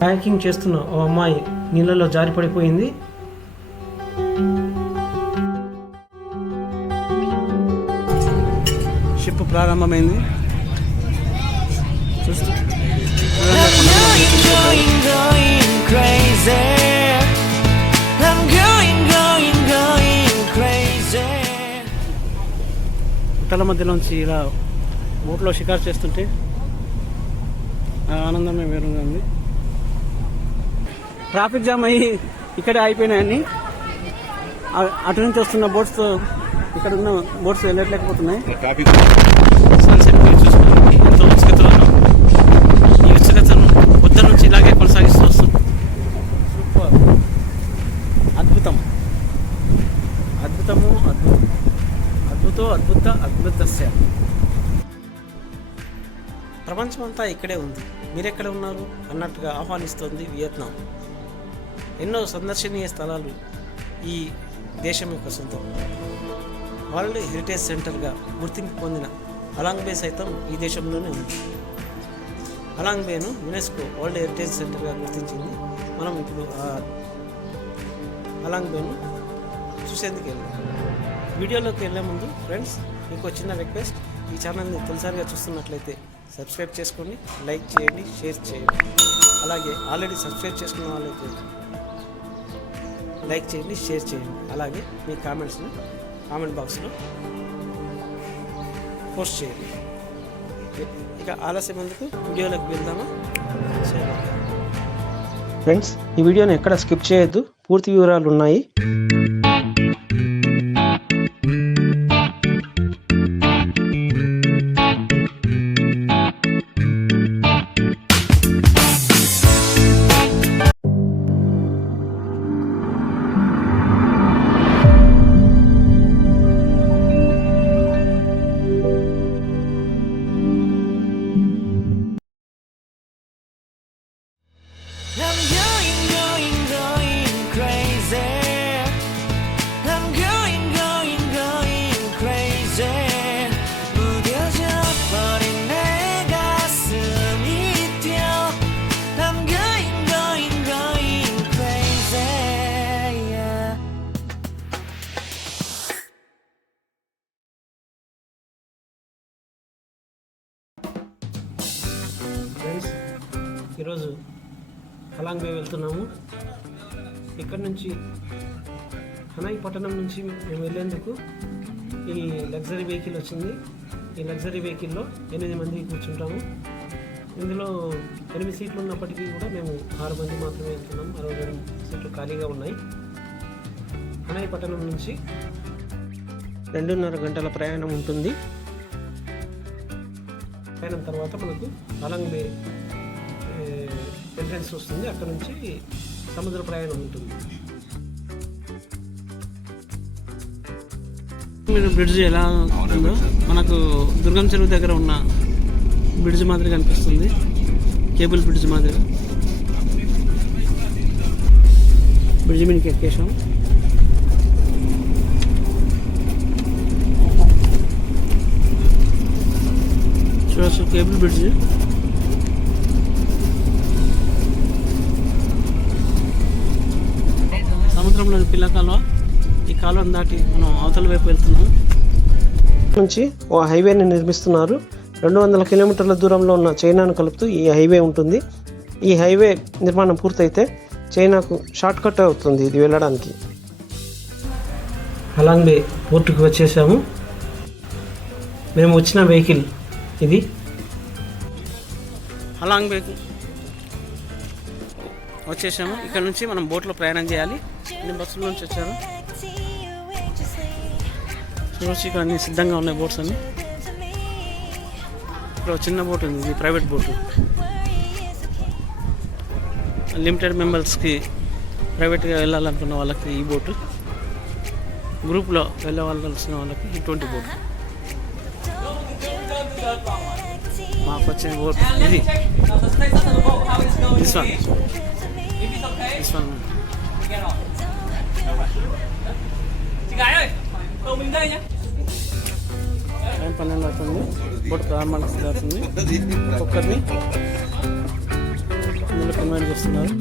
Kayaking చేస్తున్న ఓ అమ్మాయి నీళ్ళలో జారి పడిపోయింది. షిప్ ప్రారంభమైంది. చూస్తూ గుట్టల మధ్యలోంచి ఇలా బోట్లో షికారు చేస్తుంటే ఆనందమే వేరుగా ఉంది. ట్రాఫిక్ జామ్ అయ్యి ఇక్కడే అయిపోయినాయని అటు నుంచి వస్తున్న బోట్స్ ఇక్కడ ఉన్న బోట్స్ వెళ్ళట్లేకపోతున్నాయి. సన్సెట్ చూసుకుని ఎంతో ఉత్సుకతలో ఈ ఉత్సుకతను పొద్దు నుంచి ఇలాగే కొనసాగిస్తూ వస్తుంది. సూపర్, అద్భుతం, అద్భుతము, అద్భుతస్య. ప్రపంచం అంతా ఇక్కడే ఉంది, మీరెక్కడ ఉన్నారు అన్నట్టుగా ఆహ్వానిస్తోంది వియత్నాం. ఎన్నో సందర్శనీయ స్థలాలు ఈ దేశం యొక్క సొంతం. వరల్డ్ హెరిటేజ్ సెంటర్గా గుర్తింపు పొందిన అలాంగ్ బే సైతం ఈ దేశంలోనే ఉంది. అలాంగ్ బేను యునెస్కో వరల్డ్ హెరిటేజ్ సెంటర్గా గుర్తించింది. మనం ఇప్పుడు అలాంగ్ బేను చూసేందుకు వెళ్ళాం. వీడియోలోకి వెళ్ళే ముందు ఫ్రెండ్స్, మీకు చిన్న రిక్వెస్ట్, ఈ ఛానల్ని తొలిసారిగా చూస్తున్నట్లయితే సబ్స్క్రైబ్ చేసుకోండి, లైక్ చేయండి, షేర్ చేయండి. అలాగే ఆల్రెడీ సబ్స్క్రైబ్ చేసుకున్న వాళ్ళైతే లైక్ చేయండి, షేర్ చేయండి. అలాగే మీ కామెంట్స్ని కామెంట్ బాక్స్లో పోస్ట్ చేయండి. ఇక ఆలస్యం ఎందుకు, వీడియోలోకి వెళ్దామా? ఫ్రెండ్స్, ఈ వీడియోని ఎక్కడ స్కిప్ చేయొద్దు, పూర్తి వివరాలు ఉన్నాయి. ఈరోజు అలాంగ్ బే వెళ్తున్నాము. ఇక్కడ నుంచి హనాయ్ పట్టణం నుంచి మేము వెళ్ళేందుకు ఈ లగ్జరీ వెహికల్ వచ్చింది. ఈ లగ్జరీ వెహికల్లో 8 మంది కూర్చుంటాము. ఇందులో 8 సీట్లు ఉన్నప్పటికీ కూడా మేము 6 మంది మాత్రమే వెళ్తున్నాము. 62 సీట్లు ఖాళీగా ఉన్నాయి. హనాయ్ పట్టణం నుంచి 2.5 గంటల ప్రయాణం ఉంటుంది. ప్రయాణం తర్వాత మనకు అలాంగ్ బే ఎంట్రన్స్ వస్తుంది. అక్కడ నుంచి సముద్ర ప్రయాణం ఉంటుంది. బ్రిడ్జ్ ఎలా ఉందో మనకు దుర్గం చెరువు దగ్గర ఉన్న బ్రిడ్జ్ మాదిరి కనిపిస్తుంది, కేబుల్ బ్రిడ్జ్ మాదిరి. బ్రిడ్జ్ మీదకి ఎక్కేసాం. చూడొచ్చు కేబుల్ బ్రిడ్జ్. సముద్రంలోని పిల్ల కాలువ, ఈ కాలువను దాటి మనం అవతల వైపు వెళ్తున్నాం. నుంచి ఓ హైవేని నిర్మిస్తున్నారు. 200 కిలోమీటర్ల దూరంలో ఉన్న చైనాను కలుపుతూ ఈ హైవే ఉంటుంది. ఈ హైవే నిర్మాణం పూర్తయితే చైనాకు షార్ట్ కట్ అవుతుంది ఇది వెళ్ళడానికి. అలాంగ్ బే పోర్టుకు వచ్చేసాము. మేము వచ్చిన వెహికల్ ఇది. అలాంగ్ బే వచ్చేసాము. ఇక్కడ నుంచి మనం బోట్లో ప్రయాణం చేయాలి. నేను బస్సులో నుంచి వచ్చాను. చూసి ఇక్కడ అన్ని సిద్ధంగా ఉన్నాయి బోట్స్ అన్ని. ఇక్కడ చిన్న బోట్ ఉంది, ఇది ప్రైవేట్ బోటు. లిమిటెడ్ మెంబర్స్కి ప్రైవేట్గా వెళ్ళాలనుకున్న వాళ్ళకి ఈ బోటు, గ్రూప్లో వెళ్ళవలసిన వాళ్ళకి ఇటువంటి బోటు. మాకు వచ్చిన బోట్ ఇది. దిస్ వన్ 12 అవుతుంది. బోట్ ప్రారంభానికి అవుతుంది. ఒక్కరిని ఇందులో కాన్వెంట్ చేస్తున్నారు.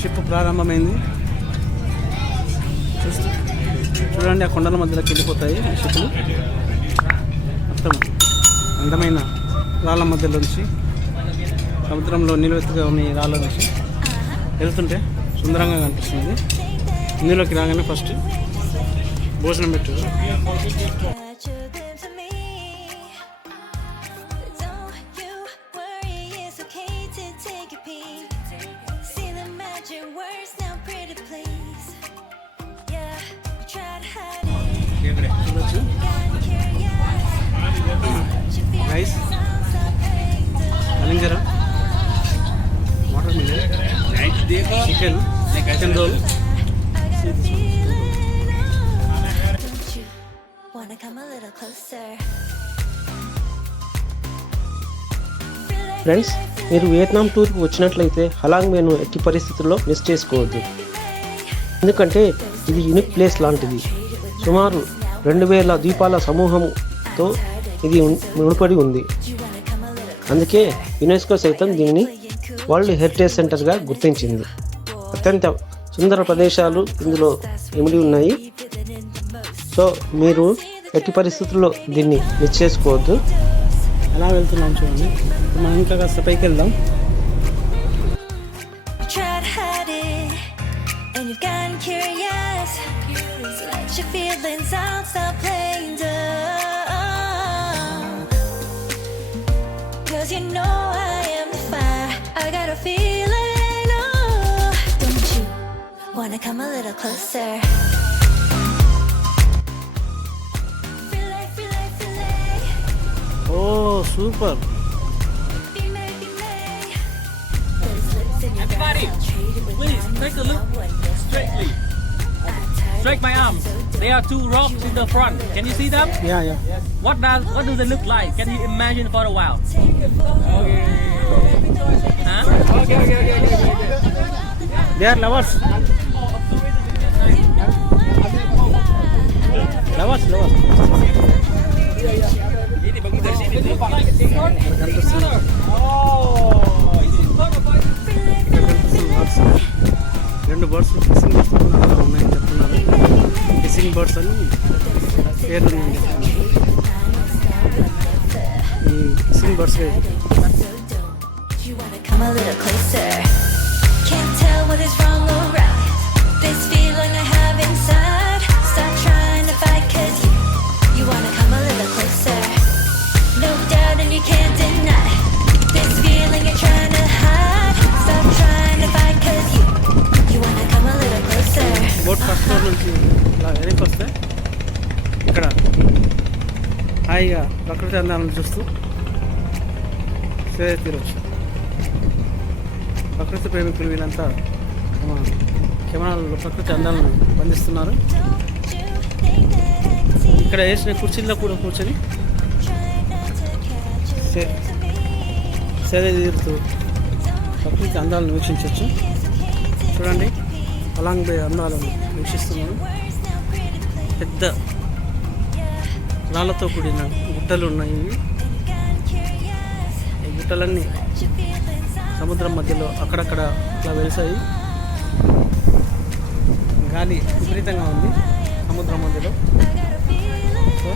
షిప్ ప్రారంభమైంది. చూడండి, ఆ కొండల మధ్యలోకి వెళ్ళిపోతాయి షిప్లు. మొత్తం అందమైన రాళ్ళ మధ్యలోంచి, సముద్రంలో నిలువెత్తుగా ఉన్న ఈ రాళ్ళ నుంచి వెళ్తుంటే సుందరంగా కనిపిస్తుంది. ఇందులోకి రాగానే ఫస్ట్ భోజనం పెట్టు. రైస్, కలింగర, water melon, chicken roll. Friends, మీరు వియత్నాం టూర్కి వచ్చినట్లయితే హలాంగ్ బేను ఎట్టి పరిస్థితుల్లో మిస్ చేసుకోవద్దు. ఎందుకంటే ఇది యూనిక్ ప్లేస్ లాంటిది. సుమారు 2000 ద్వీపాల సమూహంతో ఇది ముడిపడి ఉంది. అందుకే యునెస్కో సైతం దీనిని వరల్డ్ హెరిటేజ్ సెంటర్గా గుర్తించింది. అత్యంత సుందర ప్రదేశాలు ఇందులో ఇమిడి ఉన్నాయి. సో మీరు ఎట్టి పరిస్థితుల్లో దీన్ని మిస్ చేసుకోవద్దు. అలా వెళ్తున్నాం చూడండి. మనం ఇంకా కాస్త పైకి వెళ్దాం. You know I am the fire. I got a feeling. Oh, don't you wanna come a little closer? Oh, super. Everybody, please take a look straightly. Straight my arms. There are 2 rocks in the front. Can you see them? Yeah. What do they look like? Can you imagine for a while? Okay. Huh? Okay. They are lovers. Lovers. Ini bagus dari sini. రెండు birds fishing చేస్తున్నారు, ఉన్నాయని చెప్తున్నారు. Fishing birds అని పేర్లు ఉన్నాయని చెప్తున్నారు. ఈ fishing birds Come a little closer. Can't tell what is wrong or right. This feeling I have inside. Stop trying to fight 'cause you wanna come a little closer. No doubt and you can't deny. This feeling you're trying to hide. Stop trying to fight 'cause you wanna come a little closer. Boat first floor నుంచి ఇలా వెనక్కి వస్తే ఇక్కడ హాయిగా ప్రకృతి అందాలను చూస్తూ సేద తీరొచ్చు. ప్రకృతి ప్రేమికులు వీళ్ళంతా తమ కెమెరాలలో ప్రకృతి అందాలను బంధిస్తున్నారు. ఇక్కడ వేసిన కుర్చీల్లో కూడా కూర్చొని సేద తీరుతూ ప్రకృతి అందాలను వీక్షించవచ్చు. చూడండి, హలాంగ్ బే అందాలను వీక్షిస్తున్నాను. పెద్ద రాళ్ళతో కూడిన గుట్టలు ఉన్నాయి. ఈ గుట్టలన్నీ సముద్రం మధ్యలో అక్కడక్కడ ఇట్లా వెలిసాయి. గాలి విపరీతంగా ఉంది సముద్రం మధ్యలో. సో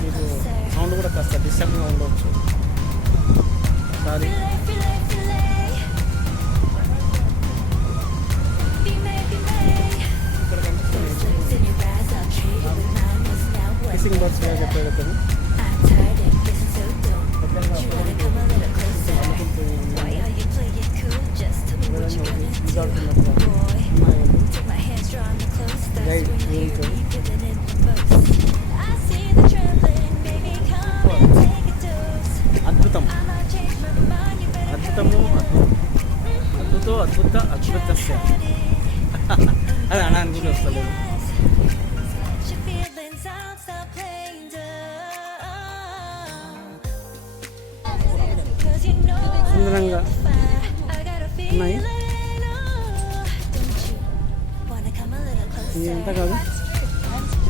మీకు సౌండ్ కూడా కాస్త డిస్టర్బ్గా ఉండవచ్చు. సారీ. ఇక్కడ కనిపిస్తుంది ఫిషింగ్ బర్డ్స్ చెప్పాడు అతను. గైడ్ అద్భుతం అద్భుతము అద్భుతస్య అది అనడానికి వస్తలేదు. సుందరంగా ఉన్నాయి. ఇది ఎంత కాదు,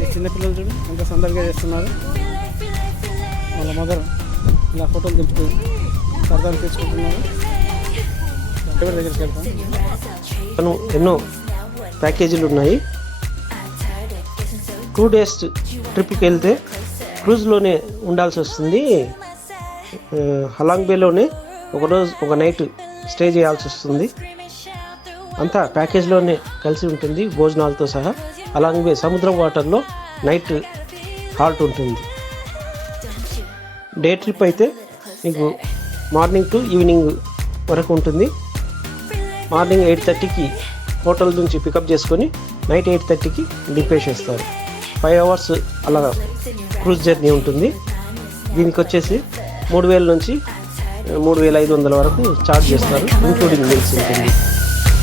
ఈ చిన్నపిల్లలు చూడు ఎంత సందడిగా చేస్తున్నారు. వాళ్ళ మదర్ ఇలా ఫోటోలు దింపుతూ సరదాలు తెచ్చుకుంటున్నారు. ఎవరి దగ్గరికి వెళ్తాం. ఎన్నో ప్యాకేజీలు ఉన్నాయి. 2 days ట్రిప్కి వెళ్తే క్రూజ్లోనే ఉండాల్సి వస్తుంది. హలాంగ్ బేలోనే ఒక నైట్ స్టే చేయాల్సి వస్తుంది. అంతా ప్యాకేజ్లోనే కలిసి ఉంటుంది భోజనాలతో సహా. హలాంగ్ బే సముద్రం వాటర్లో నైట్ హాల్ట్ ఉంటుంది. డే ట్రిప్ అయితే మీకు మార్నింగ్ టు ఈవినింగ్ వరకు ఉంటుంది. మార్నింగ్ 8:30కి హోటల్ నుంచి పికప్ చేసుకొని నైట్ 8:30కి దింపేసేస్తారు. 5 hours అలా క్రూజ్ జర్నీ ఉంటుంది. దీనికి వచ్చేసి 3,000 నుంచి 3,500 వరకు ఛార్జ్ చేస్తారు, ఇంక్లూడింగ్ మీల్స్ ఉంటుంది.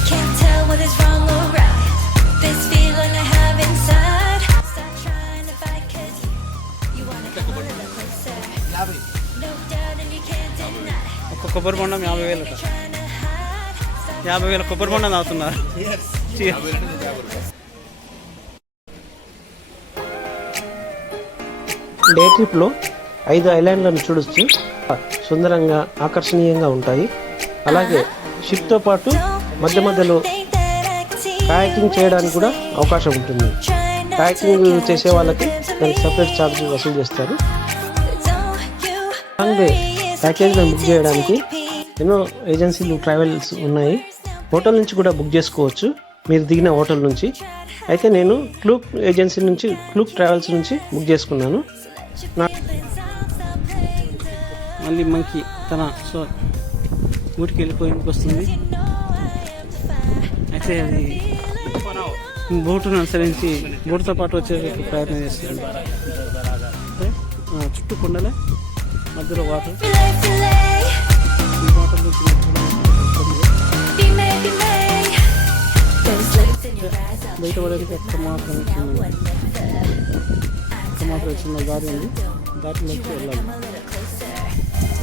Can't tell what is wrong or right. This feeling I have inside. Stop trying to fight 'cause you wanna come a little closer. No doubt and you can't deny. ఒక్క కొబ్బరి బొండం 50,000. Trying to hide. Stop 50,000 కొబ్బరి బొండం తాగుతున్నారు. Day ట్రిప్లో 5 ఐలాండ్లను చూడొచ్చు. సుందరంగా ఆకర్షణీయంగా ఉంటాయి. అలాగే షిప్తో పాటు మధ్య మధ్యలో think that I can see. Kayaking చేయడానికి కూడా అవకాశం ఉంటుంది. Trying not to kayaking give చేసే what వాళ్ళకి you give to దానికి me. సపరేట్ ఛార్జ్ వసూలు చేస్తారు. Don't you హలాంగ్ బే ప్యాకేజ్లను బుక్ చేయడానికి ఎన్నో ఏజెన్సీలు ట్రావెల్స్ ఉన్నాయి. హోటల్ నుంచి కూడా బుక్ చేసుకోవచ్చు మీరు దిగిన హోటల్ నుంచి. అయితే నేను క్లూక్ ఏజెన్సీ నుంచి, క్లూక్ ట్రావెల్స్ నుంచి బుక్ చేసుకున్నాను. మళ్ళీ మంకీ తన ఊరికి వెళ్ళిపోయికి వస్తుంది. అయితే అది బోటును అనుసరించి బోటుతో పాటు వచ్చే ప్రయత్నం చేస్తుంది. చుట్టూ కొండలే, మధ్యలో వాటర్. ఈ వాటర్ బయట పడేది ఎక్కడ మాత్రం చిన్న దారి ఉంది, దారిలోకి వెళ్ళాలి.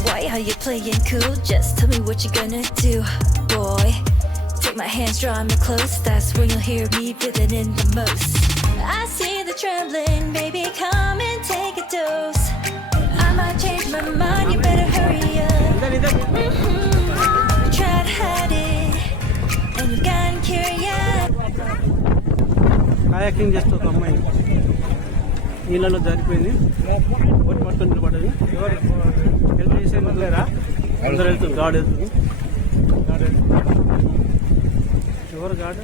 Why are you playing cool? Just tell me what you're gonna do, boy. Take my hands, draw me close. That's when you'll hear me breathing in the most. I see the trembling, baby, come and take a dose. I might change my mind, you better hurry up. Try to hide it, and you've gotten curious. Kayaking చేస్తూ ఒక అమ్మాయి నీళ్ళలో జారిపోయింది. Boat పట్టుకొని నిలబడ్డది. ఎవరు help చేసే లేరా? అందరు వెళ్తుంది, గాడ్ వెళ్తుంది. ఎవరు గాడ్?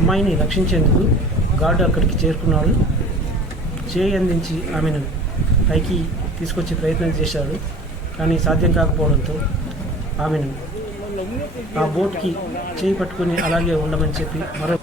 అమ్మాయిని రక్షించేందుకు గార్డు అక్కడికి చేరుకున్నాడు. చేయి అందించి ఆమెను పైకి తీసుకొచ్చే ప్రయత్నం చేశాడు. కానీ సాధ్యం కాకపోవడంతో ఆమెను ఆ బోట్కి చేయి పట్టుకుని అలాగే ఉండమని చెప్పి మరో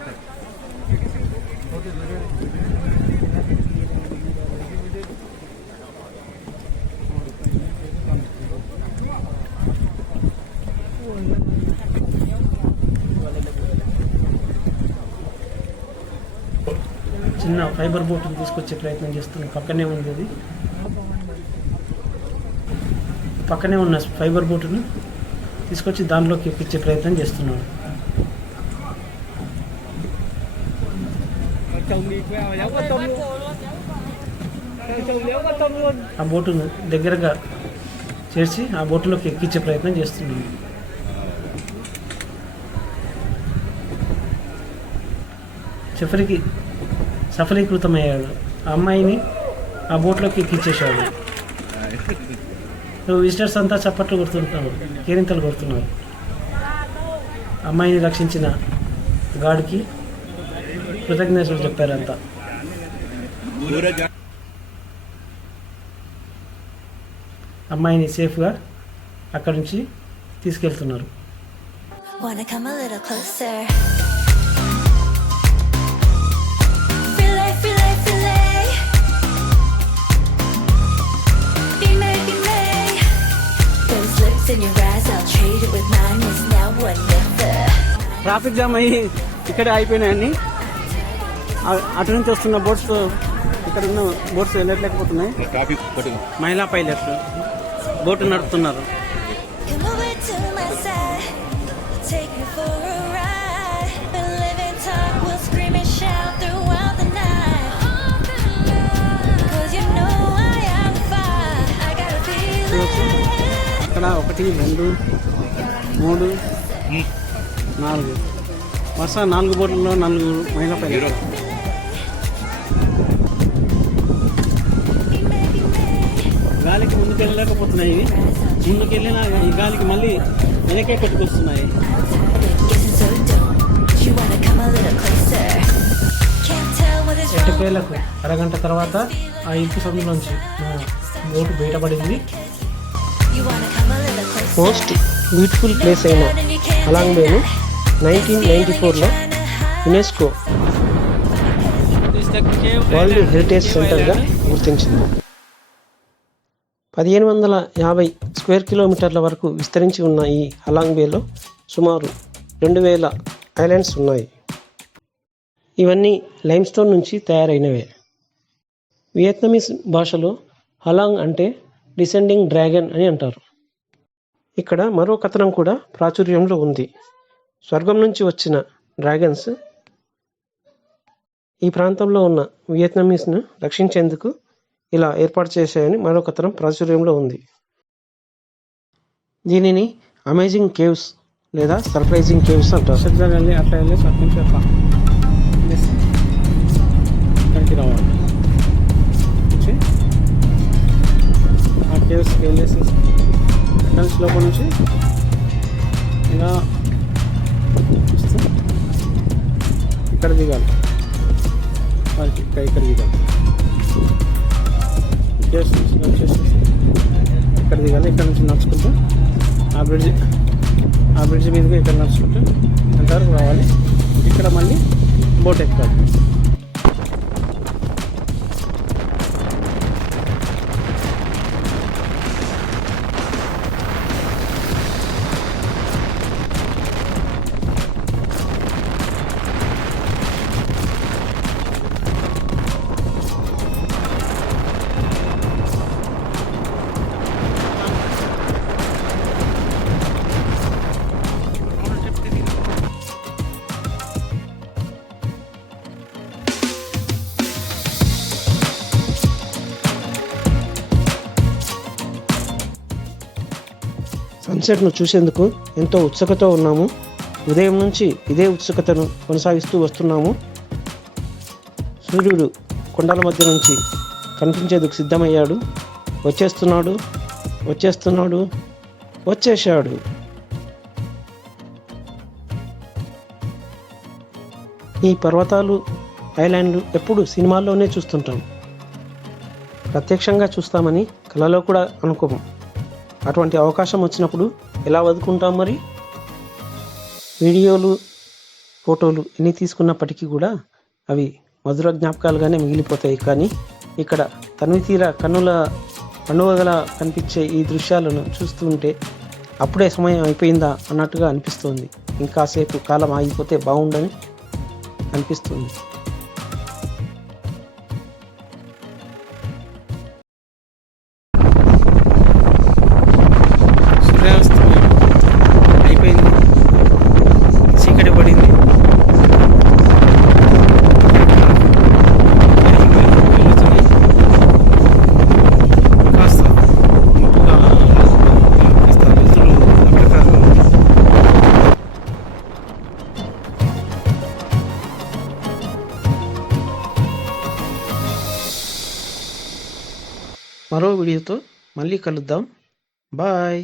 చిన్న ఫైబర్ బోట్ని తీసుకొచ్చే ప్రయత్నం చేస్తున్నాం. పక్కనే ఉంది అది. పక్కనే ఉన్న ఫైబర్ బోటును తీసుకొచ్చి దానిలోకి ఎక్కించే ప్రయత్నం చేస్తున్నాడు. ఆ బోటును దగ్గరగా చేర్చి ఆ బోటులోకి ఎక్కించే ప్రయత్నం చేస్తున్నాడు. సఫలీకృతమయ్యాడు. ఆ అమ్మాయిని ఆ బోట్లోకి ఎక్కించేశాడు. విజిటర్స్ అంతా చప్పట్లు కొడుతుంటారు, కేరింతలు కొడుతున్నారు. అమ్మాయిని రక్షించిన గాడికి కృతజ్ఞతలు చెప్పారంతా. అమ్మాయిని సేఫ్గా అక్కడి నుంచి తీసుకెళ్తున్నారు. Wanna come a little closer. Relay, relay, relay. Be may, be may. Those lips in your eyes, I'll trade it with mine. Is now or never. Traffic jam అయ్యి ఇక్కడే అయిపోయినాయని అటు నుంచి వస్తున్న బోట్స్, ఇక్కడ ఉన్న బోట్స్ వెళ్ళట్లేకపోతున్నాయి. మహిళా పైలట్స్ బోటు నడుపుతున్నారు. Come over to my side. 1 2 3 4 వరుస 4 బోట్లలో 4 మహిళా పైలట్లు. గాలికి ముందుకు వెళ్ళలేకపోతున్నాయి ఇవి. ముందుకు వెళ్ళిన ఈ గాలికి మళ్ళీ వెనకే కొట్టుకొస్తున్నాయి. Getting so dumb. You wanna come a little closer? Can't tell what is wrong. ఎట్టకేలకు అరగంట తర్వాత ఆ ఇంటి సందులోంచి మా బోటు బయటపడింది. You wanna come a little closer? Most beautiful place అయిన హలాంగ్ బేను 1994లో UNESCO This is the cave world island. Heritage Cave సెంటర్గా island. గుర్తించింది. 1550 స్క్వేర్ కిలోమీటర్ల వరకు విస్తరించి ఉన్న ఈ హలాంగ్ బేలో సుమారు 2000 ఐలాండ్స్ ఉన్నాయి. ఇవన్నీ లైమ్స్టోన్ నుంచి తయారైనవే. వియత్నమీస్ భాషలో హలాంగ్ అంటే డిసెండింగ్ డ్రాగన్ అని అంటారు. ఇక్కడ మరో కథనం కూడా ప్రాచుర్యంలో ఉంది. స్వర్గం నుంచి వచ్చిన డ్రాగన్స్ ఈ ప్రాంతంలో ఉన్న వియత్నమీస్ను రక్షించేందుకు ఇలా ఏర్పాటు చేశాయని మరో కథనం ప్రాచుర్యంలో ఉంది. దీనిని అమేజింగ్ కేవ్స్ లేదా సర్ప్రైజింగ్ కేవ్స్ అంటారు. సరిగ్గా వెళ్ళి అట్లా వెళ్ళేసి అటు నుంచి అట్లా వెళ్ళేసి ఇక్కడికి రావాలి. వచ్చి ఆ కేవ్స్కి వెళ్ళేసి ఎంట్రన్స్ లోపల నుంచి ఇలా చూస్తే ఇక్కడ దిగాలి. వారికి ఇక్కడ దిగాలి. కేవ్స్ వచ్చేసి ఇక్కడ దిగాలి. ఇక్కడ నుంచి నడుచుకుంటూ ఆ బ్రిడ్జ్ మీదుగా ఇక్కడ నడుచుకుంటూ అంతవరకు రావాలి. ఇక్కడ మళ్ళీ బోట్ ఎక్కాలి. సన్సెట్ను చూసేందుకు ఎంతో ఉత్సుకతో ఉన్నాము. ఉదయం నుంచి ఇదే ఉత్సుకతను కొనసాగిస్తూ వస్తున్నాము. సూర్యుడు కొండల మధ్య నుంచి కనిపించేందుకు సిద్ధమయ్యాడు. వచ్చేశాడు. ఈ పర్వతాలు, ఐలాండ్లు ఎప్పుడు సినిమాల్లోనే చూస్తుంటాం. ప్రత్యక్షంగా చూస్తామని కలలో కూడా అనుకోము. అటువంటి అవకాశం వచ్చినప్పుడు ఎలా వదుకుంటాం మరి? వీడియోలు, ఫోటోలు ఎన్ని తీసుకున్నప్పటికీ కూడా అవి మధుర జ్ఞాపకాలుగానే మిగిలిపోతాయి. కానీ ఇక్కడ తనివి తీరా కన్నుల పండుగలా కనిపించే ఈ దృశ్యాలను చూస్తూ ఉంటే అప్పుడే సమయం అయిపోయిందా అన్నట్టుగా అనిపిస్తుంది. ఇంకాసేపు కాలం ఆగిపోతే బాగుండని అనిపిస్తుంది. సూర్యాస్తమయం అయిపోయింది. చీకటి పడింది. కాస్త మబ్బుగా కాస్త వెలుతురు అక్కడక్కడ ఉంది. మరో వీడియోతో మళ్ళీ కలుద్దాం. బాయ్.